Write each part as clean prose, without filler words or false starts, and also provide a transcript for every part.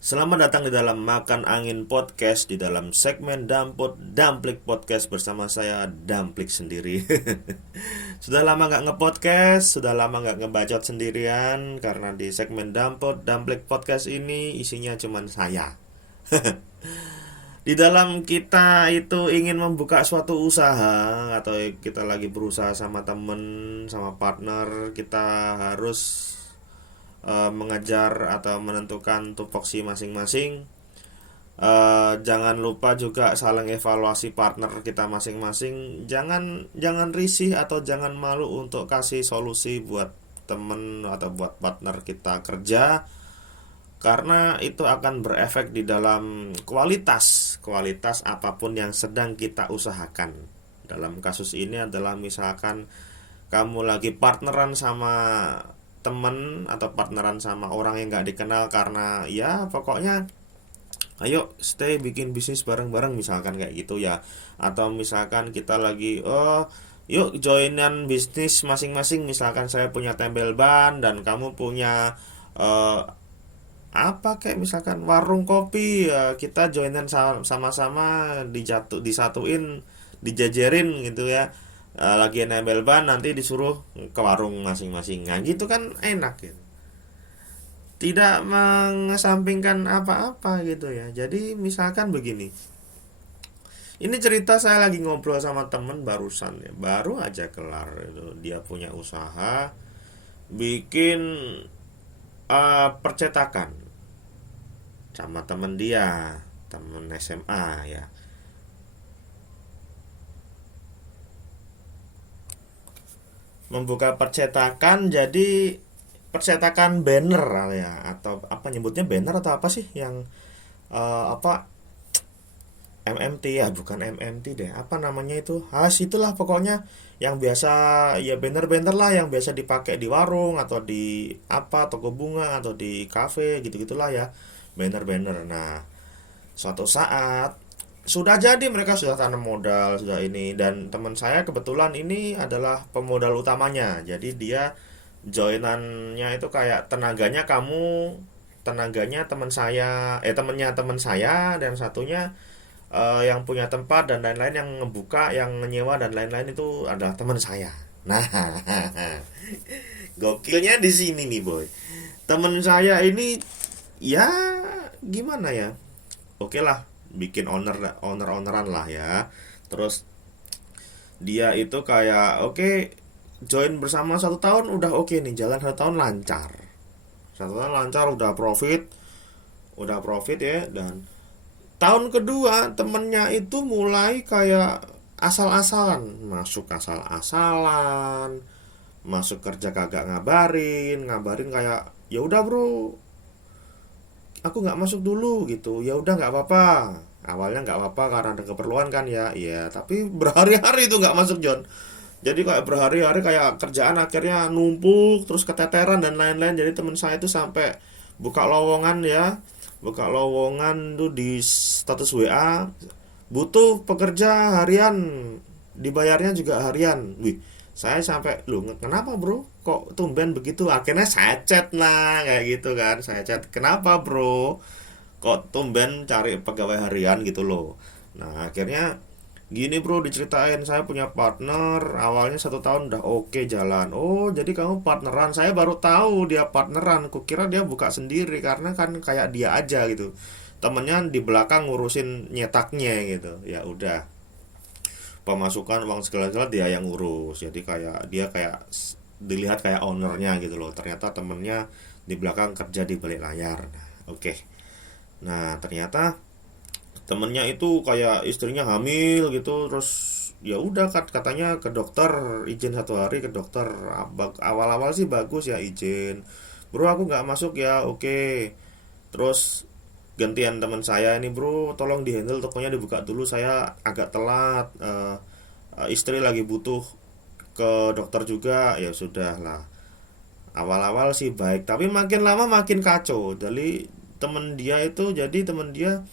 Selamat datang di dalam Makan Angin Podcast, di dalam segmen Damplik Podcast bersama saya Damplik sendiri. Sudah lama nggak ngepodcast, sudah lama nggak ngebacot sendirian karena di segmen Damplik Podcast ini isinya cuman saya. Di dalam kita itu ingin membuka suatu usaha atau kita lagi berusaha sama temen, sama partner, kita harus mengejar atau menentukan tupoksi masing-masing. Jangan lupa juga saling evaluasi partner kita masing-masing. Jangan risih atau jangan malu untuk kasih solusi buat temen atau buat partner kita kerja, karena itu akan berefek di dalam kualitas apapun yang sedang kita usahakan. Dalam kasus ini adalah misalkan kamu lagi partneran sama temen atau partneran sama orang yang nggak dikenal, karena ya pokoknya ayo stay bikin bisnis bareng-bareng misalkan kayak gitu ya. Atau misalkan kita lagi yuk joinan bisnis masing-masing, misalkan saya punya tempel ban dan kamu punya eh, apa kayak misalkan warung kopi, ya kita joinan sama-sama, disatuin, dijajarin gitu ya. Lagi nempel ban nanti disuruh ke warung masing-masing, nah gitu kan enak gitu, tidak mengesampingkan apa-apa gitu ya. Jadi misalkan begini, ini cerita saya lagi ngobrol sama temen barusan ya, baru aja kelar itu. Dia punya usaha bikin percetakan sama temen dia, temen SMA ya. Membuka percetakan, jadi percetakan banner ya, atau apa nyebutnya, banner atau apa sih yang apa, MMT ya, bukan MMT deh, apa namanya itu, itulah pokoknya yang biasa ya, banner-banner lah yang biasa dipakai di warung atau di apa, toko bunga atau di cafe gitu gitulah ya, banner-banner. Nah, suatu saat sudah jadi, mereka sudah tanam modal, sudah ini, dan teman saya kebetulan ini adalah pemodal utamanya. Jadi dia joinannya itu kayak tenaganya teman saya, temennya teman saya, dan satunya yang punya tempat dan lain-lain, yang ngebuka, yang menyewa dan lain-lain itu adalah teman saya. Nah, gokilnya di sini nih boy. Teman saya ini ya gimana ya? Oke lah, bikin oneran lah ya. Terus dia itu kayak oke, join bersama 1 tahun udah oke nih, jalan 1 tahun lancar. 1 tahun lancar, udah profit ya. Dan tahun kedua temennya itu mulai kayak asal-asalan, masuk kerja kagak ngabarin kayak ya udah bro, aku nggak masuk dulu gitu, ya udah nggak apa-apa. Awalnya nggak apa-apa karena ada keperluan kan ya, iya, tapi berhari-hari itu nggak masuk John. Jadi kayak berhari-hari, kayak kerjaan akhirnya numpuk, terus keteteran dan lain-lain. Jadi teman saya itu sampai buka lowongan ya, buka lowongan tuh di status WA, butuh pekerja harian, dibayarnya juga harian. Wih, saya sampai, lu kenapa bro, kok tumben begitu? Akhirnya saya chat lah kayak gitu kan, saya chat, kenapa bro, kok tumben cari pegawai harian gitu loh. Nah akhirnya gini bro, diceritain, saya punya partner, awalnya 1 tahun udah oke jalan. Oh jadi kamu partneran, saya baru tahu dia partneran, kukira dia buka sendiri, karena kan kayak dia aja gitu, temennya di belakang ngurusin nyetaknya gitu. Ya udah, pemasukan uang segala-segala dia yang ngurus, jadi kayak dia kayak dilihat kayak ownernya gitu loh. Ternyata temennya di belakang kerja di balik layar. Nah, oke. Nah ternyata temennya itu kayak istrinya hamil gitu, terus ya udah katanya ke dokter, izin 1 hari ke dokter. Awal-awal sih bagus ya, izin, bro aku nggak masuk ya, oke. Terus gantian teman saya ini, bro tolong di handle tokonya, dibuka dulu, saya agak telat, istri lagi butuh ke dokter juga. Ya sudah lah, awal-awal sih baik, tapi makin lama makin kacau. Jadi temen dia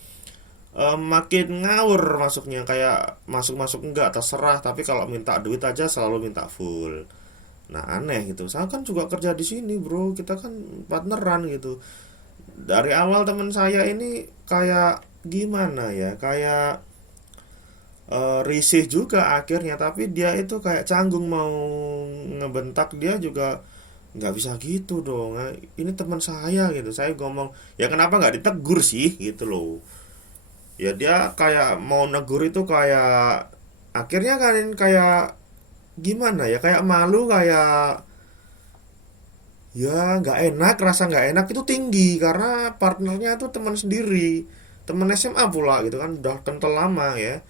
makin ngawur masuknya, kayak masuk-masuk enggak terserah, tapi kalau minta duit aja selalu minta full. Nah aneh gitu, saya kan juga kerja di sini bro, kita kan partneran gitu. dari awal teman saya ini kayak gimana ya, kayak risih juga akhirnya, tapi dia itu kayak canggung mau ngebentak dia juga nggak bisa gitu dong. Ini teman saya gitu, saya ngomong ya kenapa nggak ditegur sih gitu loh. Ya dia kayak mau negur itu kayak akhirnya kan kayak gimana ya, kayak malu, kayak ya nggak enak, rasa nggak enak itu tinggi karena partnernya tuh teman sendiri, teman SMA pula gitu kan, udah kental lama ya.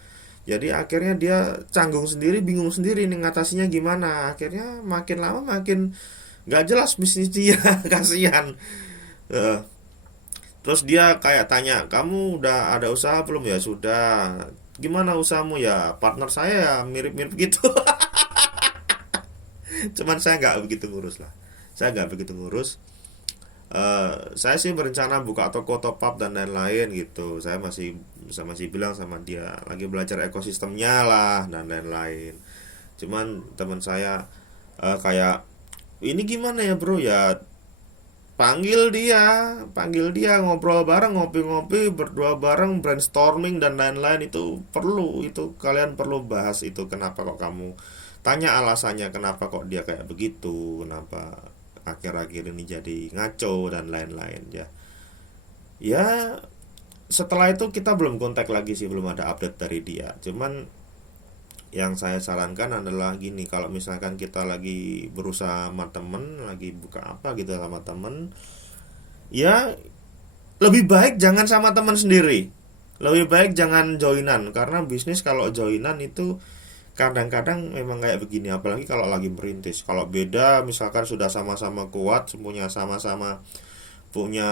Jadi akhirnya dia canggung sendiri, bingung sendiri nih ngatasinya gimana. Akhirnya makin lama makin nggak jelas bisnis dia. Kasihan. Eh, Terus dia kayak tanya, kamu udah ada usaha belum? Ya sudah. Gimana usahamu? Ya partner saya ya mirip-mirip gitu. Cuman saya nggak begitu ngurus lah. Saya nggak begitu ngurus. Saya sih berencana buka toko top up dan lain-lain gitu. Saya masih bilang sama dia lagi belajar ekosistemnya lah dan lain-lain. Cuman teman saya kayak ini gimana ya bro, ya panggil dia ngobrol bareng, ngopi-ngopi berdua bareng, brainstorming dan lain-lain. Itu perlu, itu kalian perlu bahas itu, kenapa kok kamu tanya alasannya, kenapa kok dia kayak begitu, kenapa akhir-akhir ini jadi ngaco dan lain-lain ya. Ya setelah itu kita belum kontak lagi sih, belum ada update dari dia. Cuman yang saya sarankan adalah gini, kalau misalkan kita lagi berusaha sama temen, lagi buka apa gitu sama temen, ya lebih baik jangan sama teman sendiri. Lebih baik jangan joinan, karena bisnis kalau joinan itu kadang-kadang memang kayak begini, apalagi kalau lagi merintis. Kalau beda misalkan sudah sama-sama kuat, punya sama-sama punya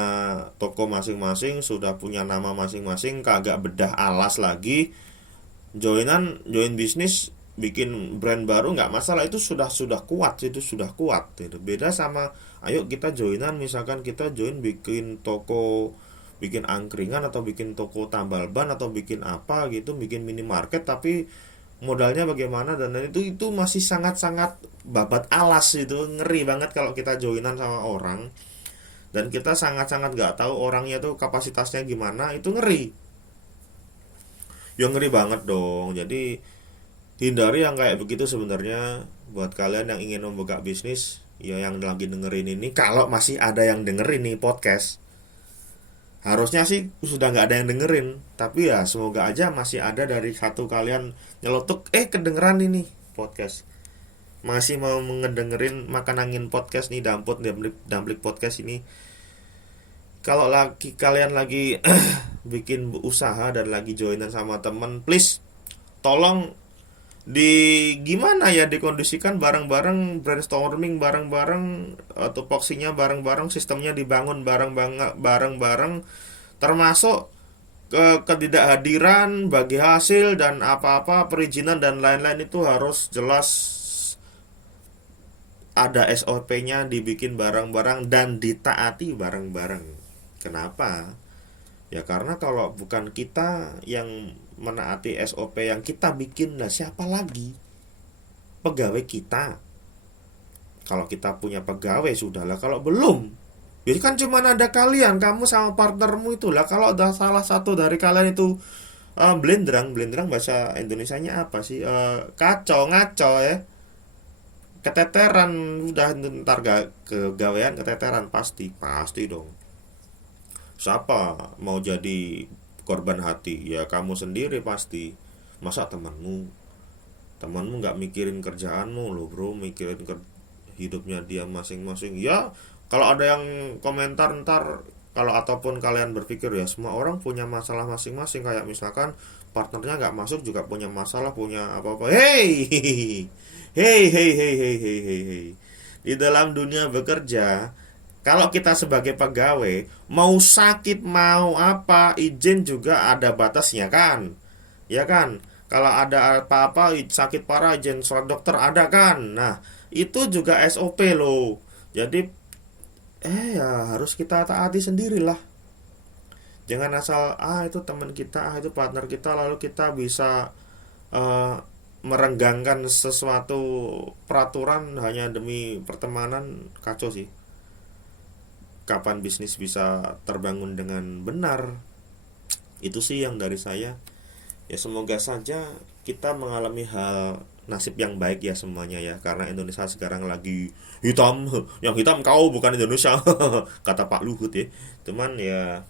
toko masing-masing, sudah punya nama masing-masing, kagak bedah alas lagi, join bisnis, bikin brand baru nggak masalah, itu sudah kuat, itu sudah kuat gitu. Beda sama ayo kita joinan, misalkan kita join bikin toko, bikin angkringan atau bikin toko tambal ban atau bikin apa gitu, bikin minimarket, tapi modalnya bagaimana dan lain, itu masih sangat-sangat babat alas. Itu ngeri banget kalau kita joinan sama orang dan kita sangat-sangat nggak tahu orangnya tuh kapasitasnya gimana, itu ngeri. Ya ngeri banget dong. Jadi hindari yang kayak begitu sebenarnya. Buat kalian yang ingin membuka bisnis, ya yang lagi dengerin ini, kalau masih ada yang dengerin nih podcast, harusnya sih sudah nggak ada yang dengerin, tapi ya semoga aja masih ada dari satu kalian nyelotok, kedengeran ini podcast, masih mau ngedengerin makan angin podcast nih, dampot damplik podcast ini. Kalau lagi kalian lagi bikin usaha dan lagi joinan sama temen, please tolong di gimana ya, dikondisikan bareng-bareng, brainstorming bareng-bareng, tupoksinya bareng-bareng, sistemnya dibangun bareng-bareng, termasuk ketidakhadiran bagi hasil dan apa-apa perizinan dan lain-lain itu harus jelas, ada SOP-nya, dibikin bareng-bareng dan ditaati bareng-bareng. Kenapa? Ya karena kalau bukan kita yang menaati SOP yang kita bikin, lah siapa lagi? Pegawai kita. Kalau kita punya pegawai sudahlah, kalau belum, jadi kan cuma ada kalian, kamu sama partnermu itulah. Kalau ada salah satu dari kalian itu blendrang bahasa Indonesianya apa sih? Kacau, ngaco ya. Keteteran, udah ntar gak kegawean, keteteran pasti, pasti dong. Siapa mau jadi korban hati? Ya kamu sendiri pasti. Masa temanmu nggak mikirin kerjaanmu loh bro, mikirin hidupnya dia masing-masing. Ya kalau ada yang komentar ntar, kalau ataupun kalian berpikir ya semua orang punya masalah masing-masing, kayak misalkan partnernya nggak masuk juga punya masalah, punya apa-apa. Hey, hey, hey, hey, hey, hey, hey, hey. Di dalam dunia bekerja, kalau kita sebagai pegawai, mau sakit mau apa, izin juga ada batasnya kan? Ya kan? Kalau ada apa-apa sakit parah, izin surat dokter ada kan? Nah, itu juga SOP loh. Jadi ya harus kita taati sendirilah. Jangan asal itu teman kita, itu partner kita, lalu kita bisa eh, merenggangkan sesuatu peraturan hanya demi pertemanan, kacau sih. kapan bisnis bisa terbangun dengan benar. Itu sih yang dari saya. Ya semoga saja kita mengalami hal nasib yang baik ya semuanya ya, karena Indonesia sekarang lagi hitam. Yang hitam kau bukan Indonesia, kata Pak Luhut ya. Cuman ya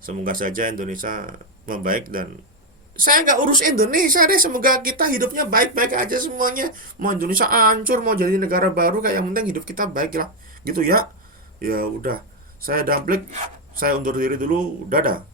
semoga saja Indonesia membaik, dan saya nggak urus Indonesia deh, semoga kita hidupnya baik-baik aja semuanya. Mau Indonesia hancur, mau jadi negara baru, kayak yang penting hidup kita baik lah gitu ya. Ya udah, saya Damplik, saya undur diri dulu, dadah.